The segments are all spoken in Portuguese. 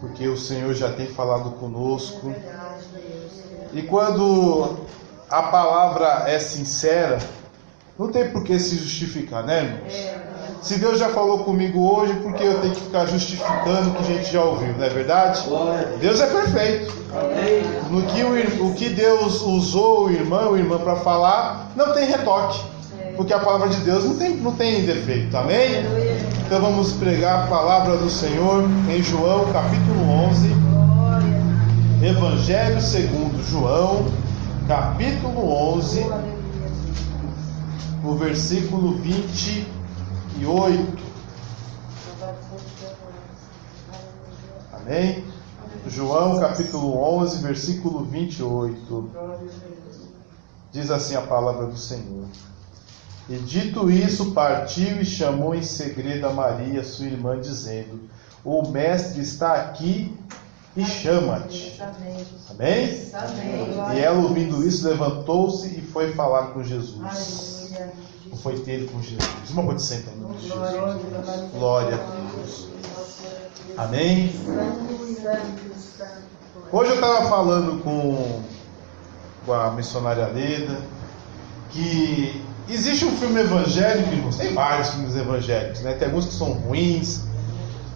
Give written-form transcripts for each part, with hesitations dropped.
porque o Senhor já tem falado conosco. E quando a palavra é sincera, não tem por que se justificar, né, irmãos? Se Deus já falou comigo hoje, por que eu tenho que ficar justificando o que a gente já ouviu, não é verdade? Deus é perfeito. O que Deus usou o irmão ou irmã para falar, não tem retoque. Porque a palavra de Deus não tem defeito, amém? Então vamos pregar a palavra do Senhor em João capítulo 11. Evangelho segundo João, capítulo 11, o versículo 28. Amém? João capítulo 11, versículo 28. Diz assim a palavra do Senhor. E dito isso, partiu e chamou em segredo a Maria, sua irmã, dizendo: o mestre está aqui e chama-te. Amém? E ela, ouvindo isso, levantou-se e foi falar com Jesus. Ou foi ter com Jesus. Uma pode sentar em nome de Jesus. Glória a Deus. Amém? Hoje eu estava falando com a missionária Leda que existe um filme evangélico, irmãos. Tem vários filmes evangélicos, né? Tem alguns que são ruins,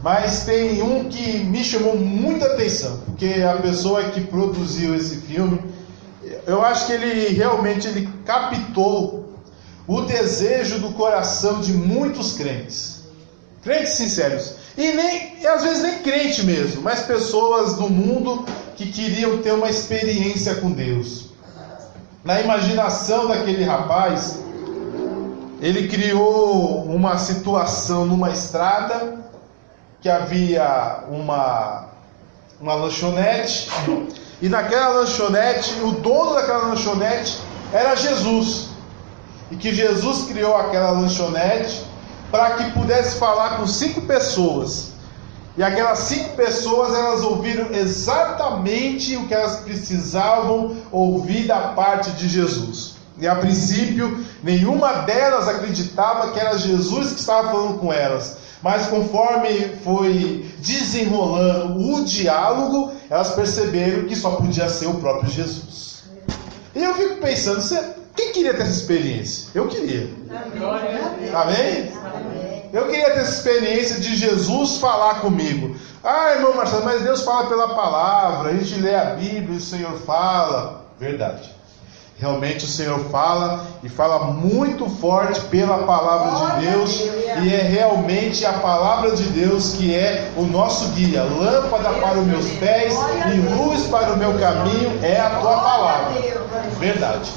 mas tem um que me chamou muita atenção, porque a pessoa que produziu esse filme, eu acho que ele realmente captou o desejo do coração de muitos crentes sinceros, e às vezes nem crente mesmo, mas pessoas do mundo que queriam ter uma experiência com Deus. Na imaginação daquele rapaz, ele criou uma situação numa estrada, que havia uma lanchonete, e naquela lanchonete, o dono daquela lanchonete era Jesus, e que Jesus criou aquela lanchonete para que pudesse falar com 5 pessoas, e aquelas 5 pessoas, elas ouviram exatamente o que elas precisavam ouvir da parte de Jesus. E a princípio, nenhuma delas acreditava que era Jesus que estava falando com elas. Mas conforme foi desenrolando o diálogo, elas perceberam que só podia ser o próprio Jesus. E eu fico pensando, quem queria ter essa experiência? Eu queria. Amém? Eu queria ter essa experiência de Jesus falar comigo. Ah, irmão Marcelo, mas Deus fala pela palavra, a gente lê a Bíblia e o Senhor fala. Verdade. Realmente o Senhor fala, e fala muito forte pela palavra de Deus, e é realmente a palavra de Deus que é o nosso guia, lâmpada para os meus pés e luz para o meu caminho, é a tua palavra. Verdade.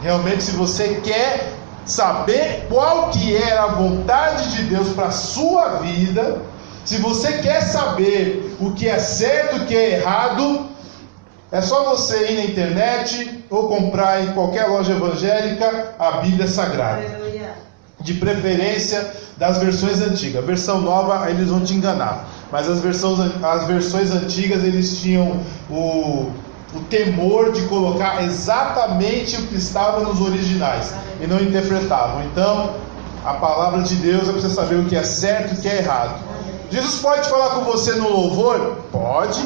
Realmente, se você quer saber qual que é a vontade de Deus para a sua vida, se você quer saber o que é certo e o que é errado, é só você ir na internet ou comprar em qualquer loja evangélica a Bíblia Sagrada. De preferência das versões antigas. A versão nova eles vão te enganar. Mas as versões antigas eles tinham o temor de colocar exatamente o que estava nos originais e não interpretavam. Então, a palavra de Deus é para você saber o que é certo e o que é errado. Jesus pode falar com você no louvor? Pode.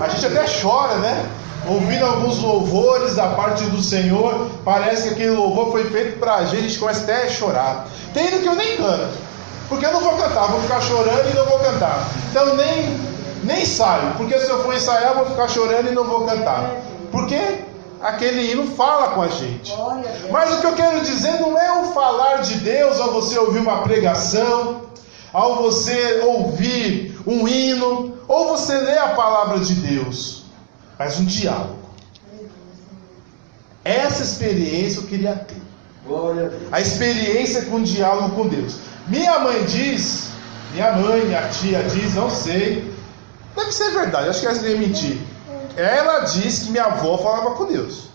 A gente até chora, né? Ouvindo alguns louvores da parte do Senhor, parece que aquele louvor foi feito para a gente começa até a chorar. Tem hino que eu nem canto, porque eu não vou cantar, vou ficar chorando e não vou cantar. Então nem saio, porque se eu for ensaiar, eu vou ficar chorando e não vou cantar. Porque aquele hino fala com a gente. Mas o que eu quero dizer não é o falar de Deus ao você ouvir uma pregação, ao você ouvir um hino, ou você ler a palavra de Deus, mas um diálogo. Essa experiência eu queria ter. A experiência com o diálogo com Deus. Minha mãe, minha tia diz, não sei, deve ser verdade, acho que ela ia mentir. Ela diz que minha avó falava com Deus.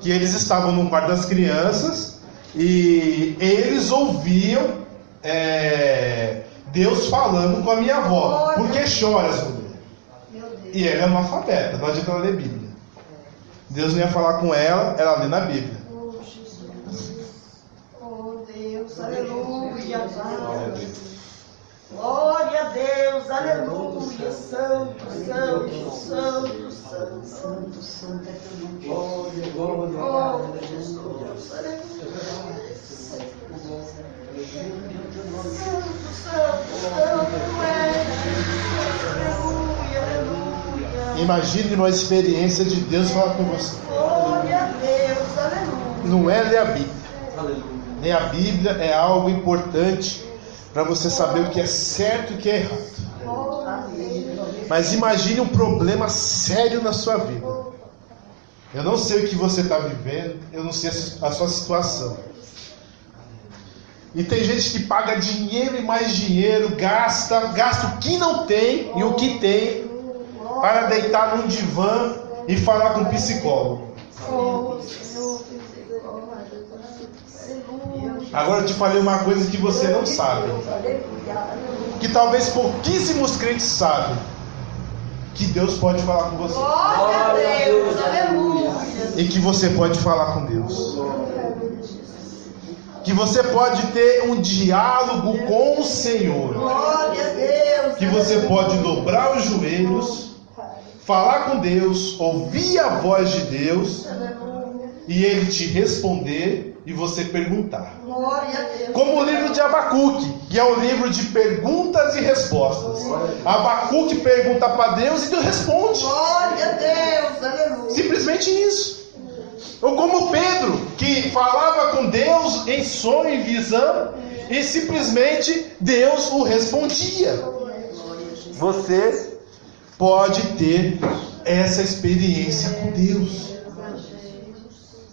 Que eles estavam no quarto das crianças e eles ouviam Deus falando com a minha avó. Por que choras, mulher? E ela é analfabeta, não adianta ela ler Bíblia. Deus não ia falar com ela, ela lê na Bíblia. Oh Deus, aleluia. Glória a Deus, aleluia, santo, santo, santo, santo, santo, santo é teu nome. Glória, glória, glória, Jesus, aleluia. Santo, santo, santo é Jesus, aleluia, aleluia. Imagine uma experiência de Deus falar com você. Glória a Deus, aleluia. Não é ler a Bíblia. Nem a Bíblia é algo importante para você saber o que é certo e o que é errado. Mas imagine um problema sério na sua vida. Eu não sei o que você está vivendo, eu não sei a sua situação. E tem gente que paga dinheiro e mais dinheiro, gasta o que não tem e o que tem para deitar num divã e falar com um psicólogo. Agora eu te falei uma coisa que você não sabe, que talvez pouquíssimos crentes sabem, que Deus pode falar com você. Glória a Deus, aleluia. E que você pode falar com Deus. Que você pode ter um diálogo com o Senhor. Glória a Deus. Que você pode dobrar os joelhos, falar com Deus, ouvir a voz de Deus, e Ele te responder e você perguntar. Glória a Deus. Como o livro de Abacuque, que é um livro de perguntas e respostas. Abacuque pergunta para Deus e Deus responde. Glória a Deus, aleluia. Simplesmente isso. Ou como Pedro, que falava com Deus em sonho e visão, e simplesmente Deus o respondia. Você pode ter essa experiência com Deus.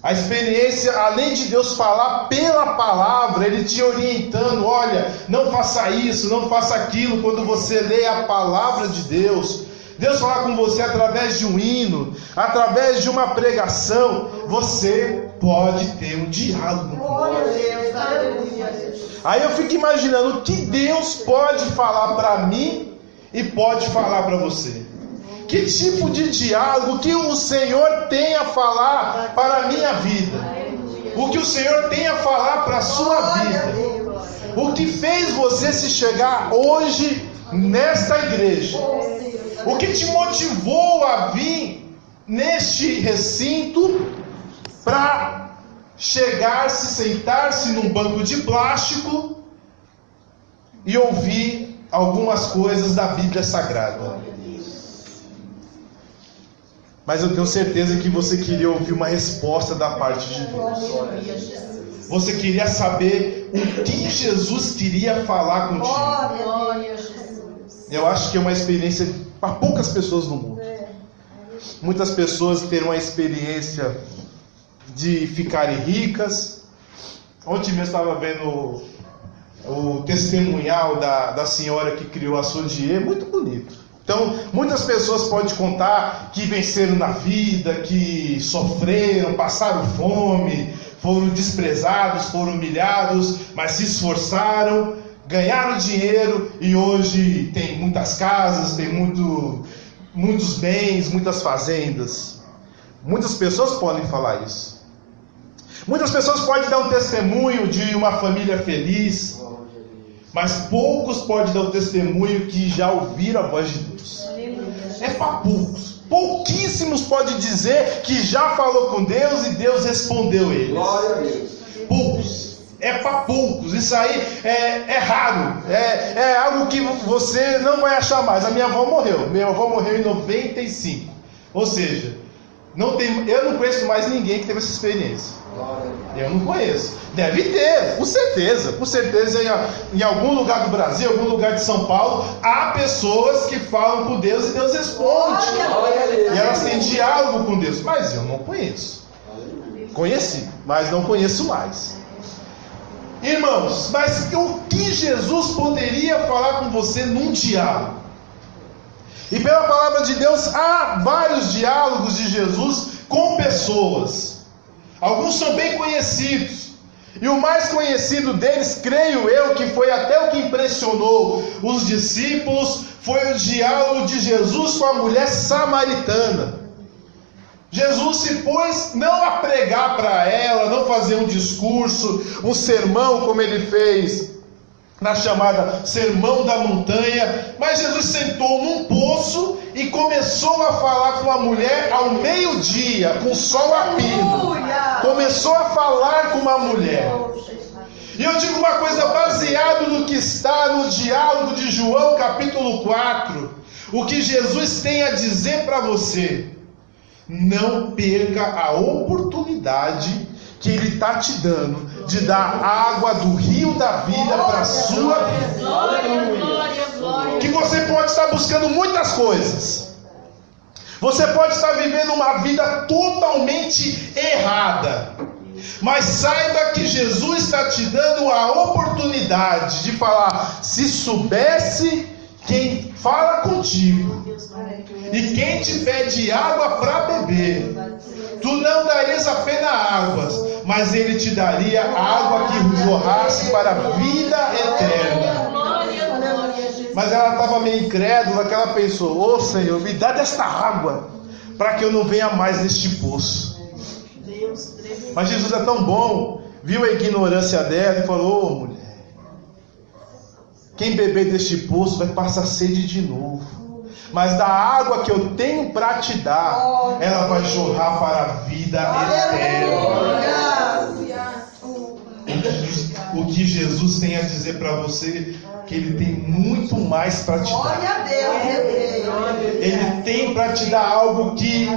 A experiência, além de Deus falar pela palavra, Ele te orientando, olha, não faça isso, não faça aquilo, quando você lê a palavra de Deus. Deus falar com você através de um hino, através de uma pregação, você pode ter um diálogo com Deus. Aí eu fico imaginando o que Deus pode falar para mim e pode falar para você. Que tipo de diálogo que o Senhor tem a falar para a minha vida? O que o Senhor tem a falar para a sua vida? O que fez você se chegar hoje nesta igreja? O que te motivou a vir neste recinto para chegar-se, sentar-se num banco de plástico e ouvir algumas coisas da Bíblia Sagrada? Mas eu tenho certeza que você queria ouvir uma resposta da parte de Deus. Você queria saber o que Jesus queria falar contigo. Eu acho que é uma experiência para poucas pessoas no mundo. Muitas pessoas terão a experiência de ficarem ricas. Ontem mesmo estava vendo o testemunhal da senhora que criou a Sodier, muito bonito. Então, muitas pessoas podem contar que venceram na vida, que sofreram, passaram fome, foram desprezados, foram humilhados, mas se esforçaram, ganharam dinheiro e hoje tem muitas casas, tem muitos bens, muitas fazendas. Muitas pessoas podem falar isso. Muitas pessoas podem dar um testemunho de uma família feliz, mas poucos podem dar o testemunho que já ouviram a voz de Deus. É para poucos. Pouquíssimos podem dizer que já falou com Deus e Deus respondeu eles. Glória a Deus. Poucos. É para poucos. Isso aí é raro. É algo que você não vai achar mais. A minha avó morreu. Minha avó morreu em 95. Ou seja, eu não conheço mais ninguém que teve essa experiência. Eu não conheço. Deve ter, com certeza. Com certeza em algum lugar do Brasil, em algum lugar de São Paulo, há pessoas que falam com Deus e Deus responde. E elas têm diálogo com Deus. Mas eu não conheço. Conheci, mas não conheço mais. Irmãos, mas o que Jesus poderia falar com você num diálogo? E pela palavra de Deus, há vários diálogos de Jesus com pessoas. Alguns são bem conhecidos. E o mais conhecido deles, creio eu, que foi até o que impressionou os discípulos, foi o diálogo de Jesus com a mulher samaritana. Jesus se pôs não a pregar para ela, não fazer um discurso, um sermão como ele fez na chamada Sermão da Montanha, mas Jesus sentou num poço e começou a falar com a mulher ao meio-dia, com o sol a pino. Começou a falar com uma mulher. E eu digo uma coisa, baseado no que está no diálogo de João capítulo 4, o que Jesus tem a dizer para você: não perca a oportunidade que Ele está te dando de dar água do rio da vida para a sua vida. Que você pode estar buscando muitas coisas. Você pode estar vivendo uma vida totalmente errada. Mas saiba que Jesus está te dando a oportunidade de falar: se soubesse quem fala contigo e quem te pede água para beber, tu não darias apenas águas, mas Ele te daria água que jorrasse para a vida eterna. Mas ela estava meio incrédula, que ela pensou: ô Senhor, me dá desta água, para que eu não venha mais neste poço. Mas Jesus é tão bom, viu a ignorância dela e falou: ô mulher, quem beber deste poço vai passar sede de novo, mas da água que eu tenho para te dar, ela vai jorrar para a vida eterna. O que Jesus tem a dizer para você, que Ele tem muito mais para te dar. Ele tem para te dar algo que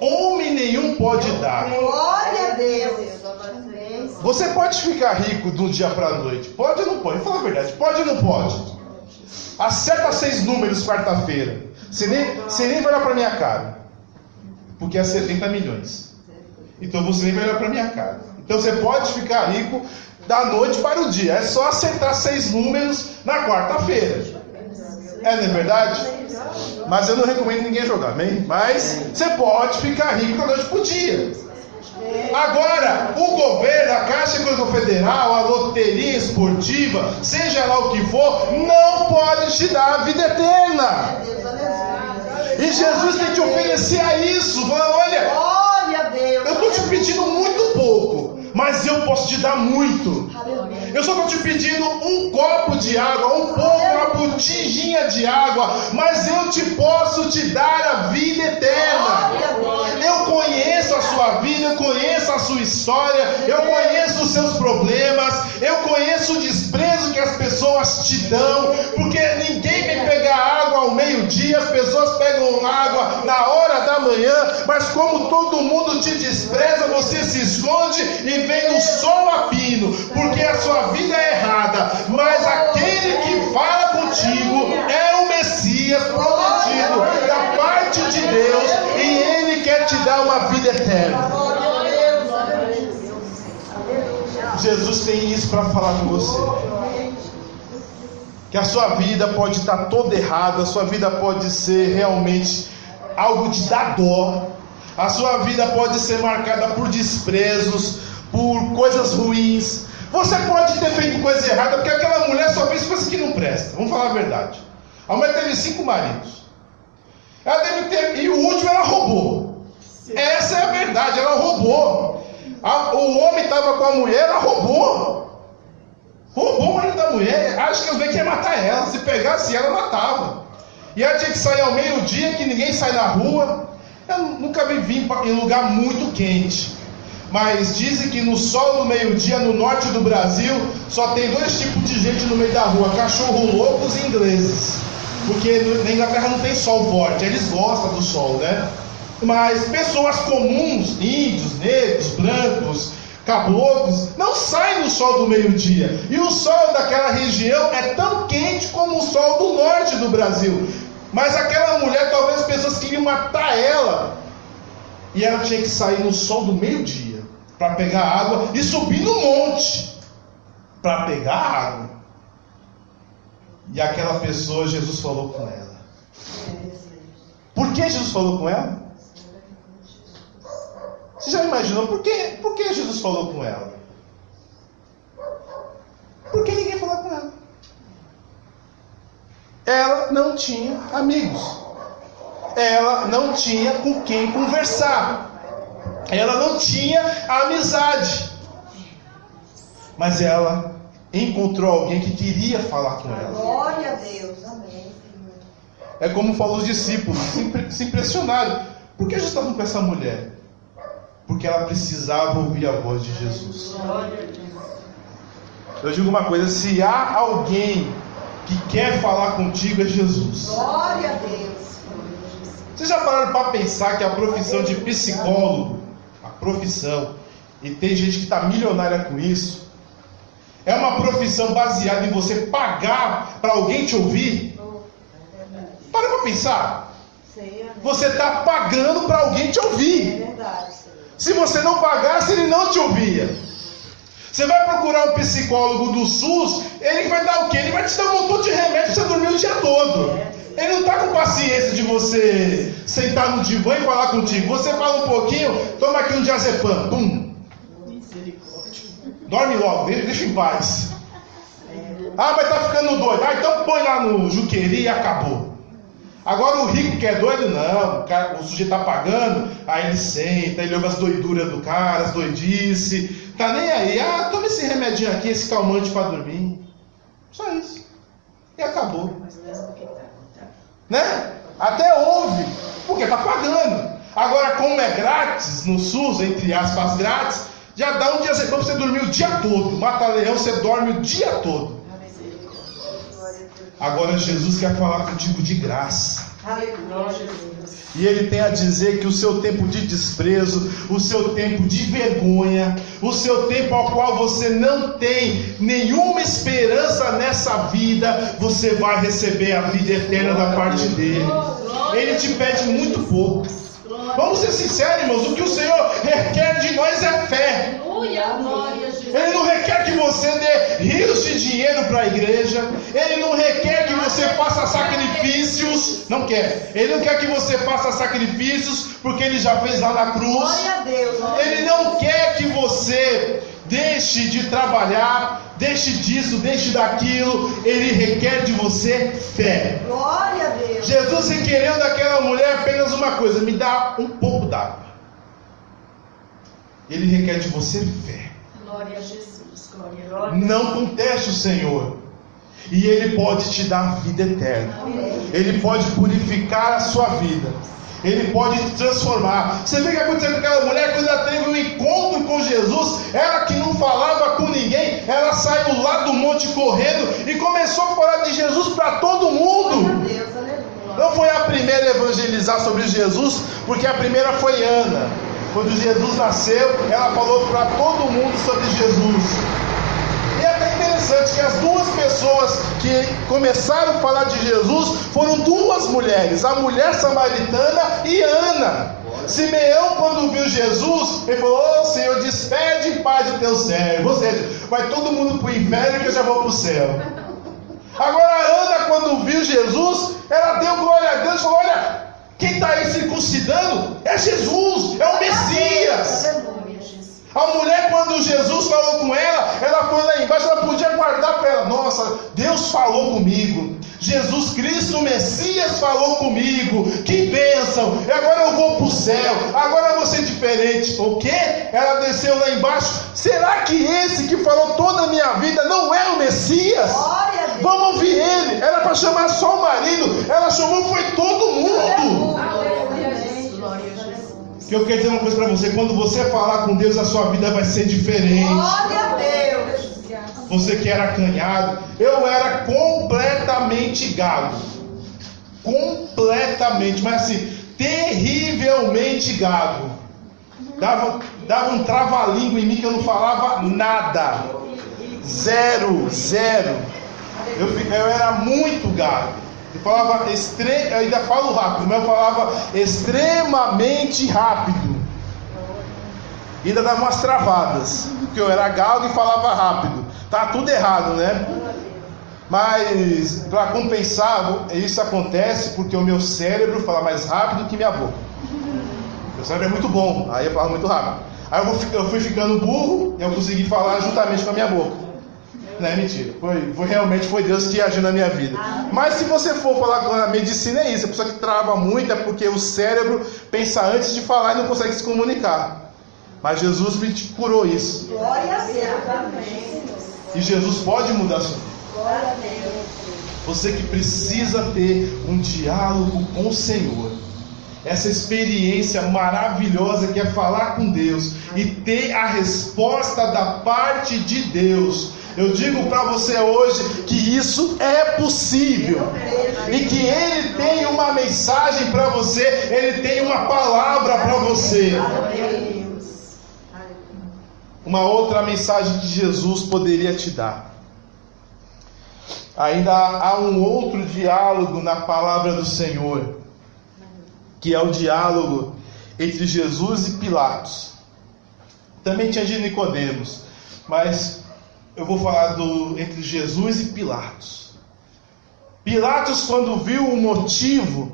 homem nenhum pode dar. Glória a Deus. Você pode ficar rico do dia para a noite? Pode ou não pode? Fala a verdade, pode ou não pode? Acerta 6 números quarta-feira. Você nem vai olhar para minha cara, porque é 70 milhões. Então você nem vai olhar para minha cara. Então você pode ficar rico da noite para o dia. É só acertar 6 números na quarta-feira. Não é verdade? Mas eu não recomendo ninguém jogar, amém? Mas você pode ficar rico da noite para o dia. Agora, o governo, a Caixa Econômica Federal, a loteria esportiva, seja lá o que for, não pode te dar a vida eterna. E Jesus tem que te oferecer a isso, falando: olha, eu estou te pedindo muito pouco, mas eu posso te dar muito. Eu só estou te pedindo um copo de água, um pouco, uma botijinha de água, mas eu te posso te dar a vida eterna. Eu conheço a sua vida, eu conheço a sua história, eu conheço os seus problemas, eu conheço o desprezo que as pessoas te dão, porque ninguém vem pegar água ao meio-dia, as pessoas pegam água na hora da manhã, mas como todo mundo te despreza, você se esconde e vem no sol a pino, porque a sua vida é errada. Mas aquele que fala contigo é o Messias prometido da parte de Deus, e Ele quer te dar uma vida eterna. Jesus tem isso para falar com você. Que a sua vida pode estar toda errada, a sua vida pode ser realmente algo de dar dó, a sua vida pode ser marcada por desprezos, por coisas ruins. Você pode ter feito coisa errada, porque aquela mulher só fez coisas que não prestam. Vamos falar a verdade. A mulher teve 5 maridos. Ela deve ter, e o último ela roubou. Essa é a verdade, ela roubou. O homem estava com a mulher, ela roubou. Roubou o marido da mulher. Acho que os bem que ia matar ela. Se pegasse ela, matava. E ela tinha que sair ao meio-dia, que ninguém sai na rua. Eu nunca vivi em lugar muito quente, mas dizem que no sol do meio-dia, no norte do Brasil, só tem 2 tipos de gente no meio da rua: cachorro loucos e ingleses. Porque na Inglaterra não tem sol forte, eles gostam do sol, né? Mas pessoas comuns, índios, negros, brancos, caboclos, não saem no sol do meio-dia. E o sol daquela região é tão quente como o sol do norte do Brasil. Mas aquela mulher, talvez as pessoas queriam matar ela, e ela tinha que sair no sol do meio-dia para pegar água e subir no monte para pegar água. E aquela pessoa, Jesus falou com ela. Por que Jesus falou com ela? Você já imaginou por que Jesus falou com ela? Por que ninguém falou com ela? Ela não tinha amigos. Ela não tinha com quem conversar. Ela não tinha amizade. Mas ela encontrou alguém que queria falar com ela. Glória a Deus. Amém. É como falou os discípulos, se impressionaram. Por que Jesus estava com essa mulher? Porque ela precisava ouvir a voz de Jesus. Eu digo uma coisa, se há alguém que quer falar contigo, é Jesus. Glória a Deus. Vocês já pararam para pensar que a profissão de psicólogo, a profissão, e tem gente que está milionária com isso, é uma profissão baseada em você pagar para alguém te ouvir? Para pensar. Você está pagando para alguém te ouvir. É verdade. Se você não pagasse, ele não te ouvia. Você vai procurar um psicólogo do SUS, ele vai dar o quê? Ele vai te dar um montão de remédio para você dormir o dia todo. Ele não está com paciência de você sentar no divã e falar contigo. Você fala um pouquinho, toma aqui um diazepam, pum. Dorme logo, deixa em paz. Ah, mas tá ficando doido. Ah, então põe lá no Juqueri e acabou. Agora o rico que é doido, não. O sujeito tá pagando, aí ele senta, ele ouve as doiduras do cara, as doidices. Tá nem aí. Ah, toma esse remedinho aqui, esse calmante para dormir. Só isso. E acabou. Né? Até ouve, porque tá pagando. Agora, como é grátis, no SUS, entre aspas, grátis, já dá um diazepam para você dormir o dia todo. Mata-leão, você dorme o dia todo. Agora Jesus quer falar contigo de graça. E Ele tem a dizer que o seu tempo de desprezo, o seu tempo de vergonha, o seu tempo ao qual você não tem nenhuma esperança nessa vida, você vai receber a vida eterna da parte dEle. Ele te pede muito pouco. Vamos ser sinceros, irmãos, o que o Senhor requer de nós é fé. Ele não requer que você dê rios de dinheiro para a igreja. Ele não requer que você faça sacrifícios. Não quer. Ele não quer que você faça sacrifícios, porque Ele já fez lá na cruz. Glória a Deus. Ele não quer que você deixe de trabalhar, deixe disso, deixe daquilo. Ele requer de você fé. Glória a Deus. Jesus requereu daquela mulher apenas uma coisa: me dá um pouco d'água. Ele requer de você fé. Glória a Jesus. Glória. Não conteste o Senhor. E Ele pode te dar vida eterna. Ele pode purificar a sua vida. Ele pode te transformar. Você vê o que aconteceu com aquela mulher quando ela teve um encontro com Jesus? Ela que não falava com ninguém, ela saiu lá do monte correndo e começou a falar de Jesus para todo mundo. Não foi a primeira a evangelizar sobre Jesus, porque a primeira foi Ana. Quando Jesus nasceu, ela falou para todo mundo sobre Jesus. E é até interessante que as duas pessoas que começaram a falar de Jesus foram duas mulheres, a mulher samaritana e Ana. Simeão, quando viu Jesus, ele falou: "Ô Senhor, despede em paz o teu servo." Ou seja, vai todo mundo para o inferno que eu já vou para o céu. Agora Ana, quando viu Jesus, ela deu glória a Deus e falou: "Olha, quem está aí circuncidando é Jesus, é o Messias." A mulher, quando Jesus falou com ela, ela foi lá embaixo, ela podia guardar para ela: "Nossa, Deus falou comigo, Jesus Cristo, o Messias, falou comigo, que bênção, e agora eu vou para o céu, agora eu vou ser diferente." O quê? Ela desceu lá embaixo: "Será que esse que falou toda a minha vida não é o Messias? Vamos ouvir ele." Era para chamar só o marido, ela chamou, foi todo mundo. Que eu quero dizer uma coisa para você: quando você falar com Deus, a sua vida vai ser diferente. Glória a Deus. Você que era acanhado, eu era completamente gago. Completamente, mas assim, terrivelmente gago. Dava um trava-língua em mim que eu não falava nada. Zero. Eu era muito gago. Eu falava eu ainda falo rápido, mas eu falava extremamente rápido. E ainda dava umas travadas, porque eu era gago e falava rápido. Tá tudo errado, né? Mas para compensar, isso acontece porque o meu cérebro fala mais rápido que minha boca. Meu cérebro é muito bom, aí eu falo muito rápido. Aí eu fui ficando burro e eu consegui falar juntamente com a minha boca. Não é mentira, realmente foi Deus que agiu na minha vida. Mas se você for falar com a medicina, é isso: a pessoa que trava muito é porque o cérebro pensa antes de falar e não consegue se comunicar. Mas Jesus me curou isso. Glória a Deus. Amém. E Jesus pode mudar a sua vida. Glória a Deus. Você que precisa ter um diálogo com o Senhor. Essa experiência maravilhosa que é falar com Deus e ter a resposta da parte de Deus. Eu digo para você hoje que isso é possível. E que Ele tem uma mensagem para você. Ele tem uma palavra para você. Uma outra mensagem que Jesus poderia te dar. Ainda há um outro diálogo na palavra do Senhor, que é o diálogo entre Jesus e Pilatos. Também tinha de Nicodemos, mas eu vou falar entre Jesus e Pilatos. Pilatos, quando viu o motivo,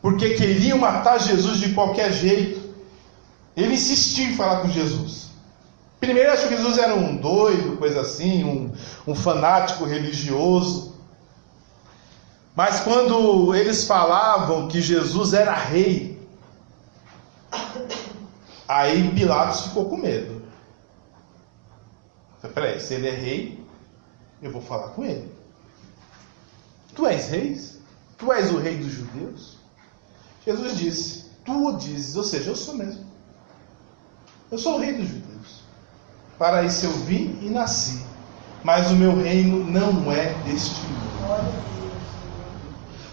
porque queriam matar Jesus de qualquer jeito, ele insistiu em falar com Jesus. Primeiro achou que Jesus era um doido, coisa assim, um fanático religioso. Mas quando eles falavam que Jesus era rei, aí Pilatos ficou com medo. Falei, peraí, se ele é rei, eu vou falar com ele. Tu és rei? Tu és o rei dos judeus? Jesus disse, tu o dizes, ou seja, eu sou mesmo. Eu sou o rei dos judeus. Para isso eu vim e nasci. Mas o meu reino não é deste mundo.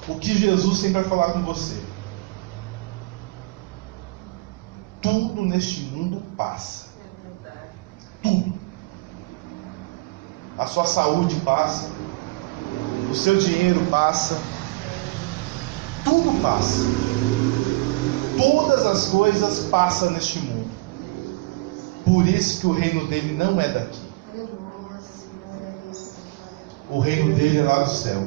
O que Jesus sempre vai falar com você? Tudo neste mundo passa. Tudo. A sua saúde passa. O seu dinheiro passa. Tudo passa. Todas as coisas passam neste mundo. Por isso que o reino dele não é daqui. O reino dele é lá do céu.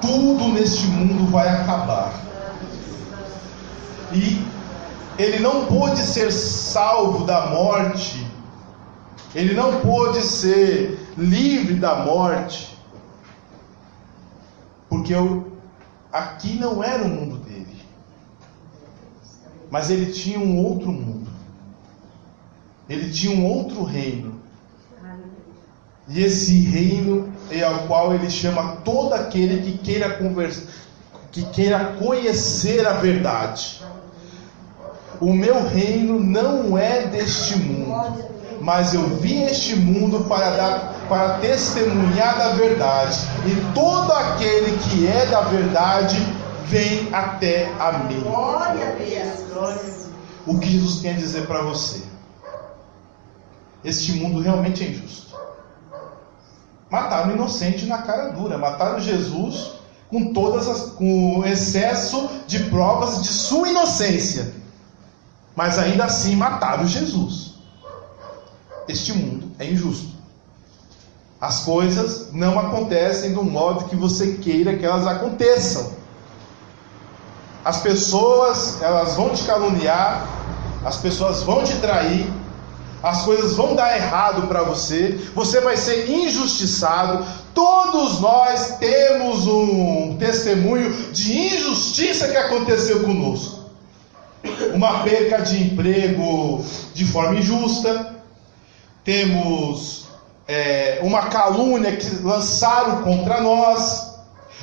Tudo neste mundo vai acabar. E ele não pôde ser salvo da morte. Ele não pôde ser livre da morte. Porque aqui não era o mundo dele. Mas ele tinha um outro mundo. Ele tinha um outro reino. E esse reino é ao qual ele chama todo aquele que queira conhecer a verdade. O meu reino não é deste mundo, mas eu vim a este mundo para testemunhar da verdade. E todo aquele que é da verdade vem até a mim. O que Jesus tem a dizer para você? Este mundo realmente é injusto. Mataram o inocente na cara dura. Mataram Jesus com com excesso de provas de sua inocência. Mas ainda assim mataram Jesus. Este mundo é injusto. As coisas não acontecem do modo que você queira que elas aconteçam. As pessoas, elas vão te caluniar, as pessoas vão te trair, as coisas vão dar errado para você vai ser injustiçado. Todos nós temos um testemunho de injustiça que aconteceu conosco. Uma perca de emprego de forma injusta, temos uma calúnia que lançaram contra nós,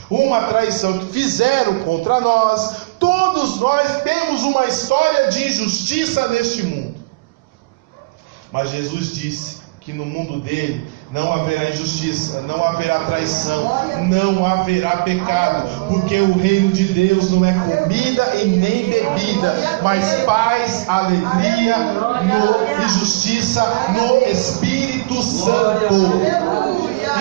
uma traição que fizeram contra nós. Todos nós temos uma história de injustiça neste mundo. Mas Jesus disse que no mundo dele não haverá injustiça, não haverá traição, não haverá pecado, porque o reino de Deus não é comida e nem bebida, mas paz, alegria e justiça no Espírito Santo.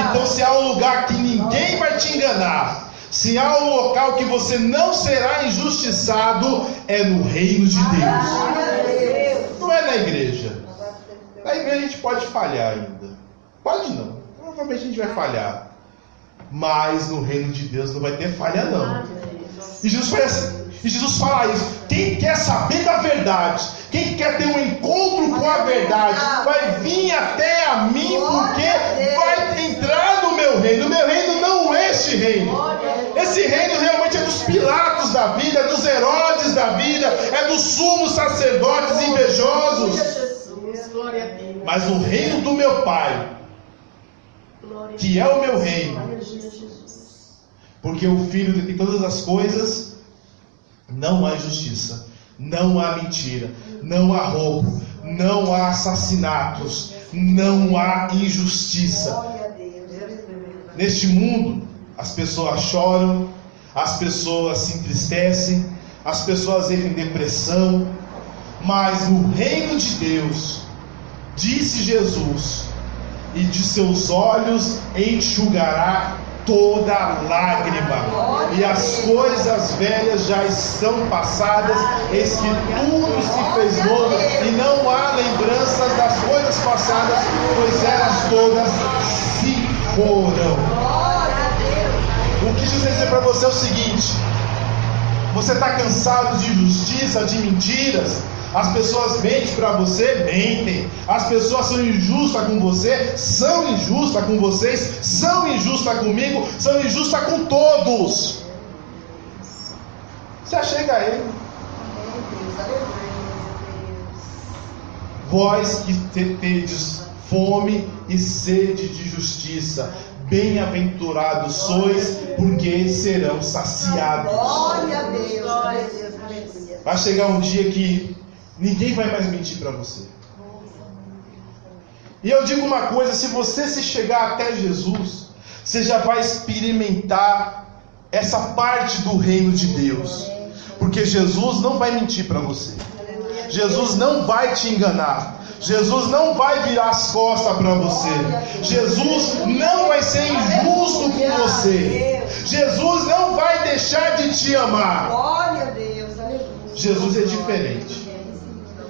Então, se há um lugar que ninguém vai te enganar, se há um local que você não será injustiçado, é no reino de Deus. Não é na igreja. Na igreja a gente pode falhar ainda. Pode não. Provavelmente a gente vai falhar. Mas no reino de Deus não vai ter falha não. E Jesus fala isso. Quem quer saber da verdade, quem quer ter um encontro com a verdade, vai vir até a mim, porque vai entrar no meu reino. O meu reino não é este reino. Esse reino realmente é dos Pilatos da vida, é dos Herodes da vida, é dos sumos sacerdotes invejosos. Glória a Deus. mas no reino do meu Pai, que é o meu reino. Porque o Filho tem todas as coisas, não há injustiça, não há mentira, não há roubo, não há assassinatos, não há injustiça. Neste mundo, as pessoas choram, as pessoas se entristecem, as pessoas entram em depressão, mas no reino de Deus, disse Jesus, e de seus olhos enxugará toda lágrima, e as coisas velhas já estão passadas, eis que tudo se fez novo, e não há lembranças das coisas passadas, pois elas todas se foram. O que Jesus quer dizer para você é o seguinte: você está cansado de injustiça, de mentiras? As pessoas mentem para você, mentem. As pessoas são injustas com você, são injustas com vocês, são injustas comigo, são injustas com todos. Você chega a Ele. Vós que tendes fome e sede de justiça, bem-aventurados sois, porque serão saciados. Glória a Deus, glória a Deus, aleluia. Vai chegar um dia que ninguém vai mais mentir para você. E eu digo uma coisa: se você se chegar até Jesus, você já vai experimentar essa parte do reino de Deus. Porque Jesus não vai mentir para você. Jesus não vai te enganar. Jesus não vai virar as costas para você. Jesus não vai ser injusto com você. Jesus não vai deixar de te amar. Glória a Deus, aleluia. Jesus é diferente.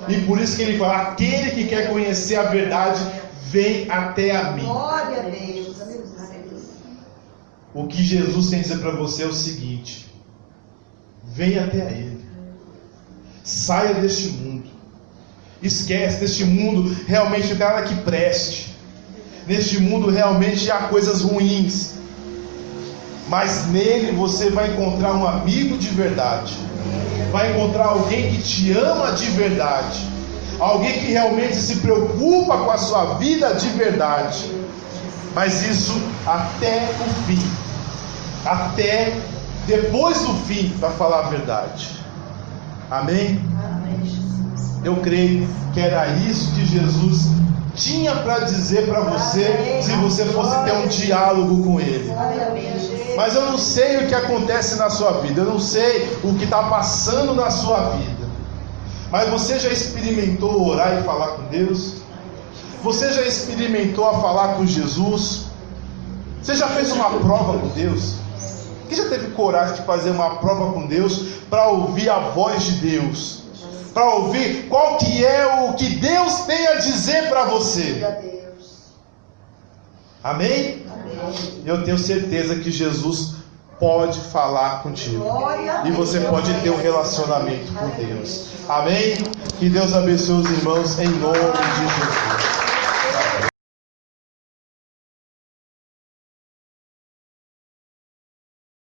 E por isso que ele fala: aquele que quer conhecer a verdade, vem até a mim. Glória a Deus, aleluia. O que Jesus tem a dizer para você é o seguinte: venha até a Ele. Saia deste mundo. Esquece, neste mundo realmente não tem nada que preste. Neste mundo realmente há coisas ruins. Mas nele você vai encontrar um amigo de verdade. Vai encontrar alguém que te ama de verdade. Alguém que realmente se preocupa com a sua vida de verdade. Mas isso até o fim. Até depois do fim, para falar a verdade. Amém? Eu creio que era isso que Jesus tinha para dizer para você, se você fosse ter um diálogo com Ele. Mas eu não sei o que acontece na sua vida, eu não sei o que está passando na sua vida. Mas você já experimentou orar e falar com Deus? Você já experimentou a falar com Jesus? Você já fez uma prova com Deus? Quem já teve coragem de fazer uma prova com Deus para ouvir a voz de Deus? Para ouvir qual que é o que Deus tem a dizer para você? Amém? Eu tenho certeza que Jesus pode falar contigo. E você pode ter um relacionamento com Deus. Amém? Que Deus abençoe os irmãos em nome de Jesus.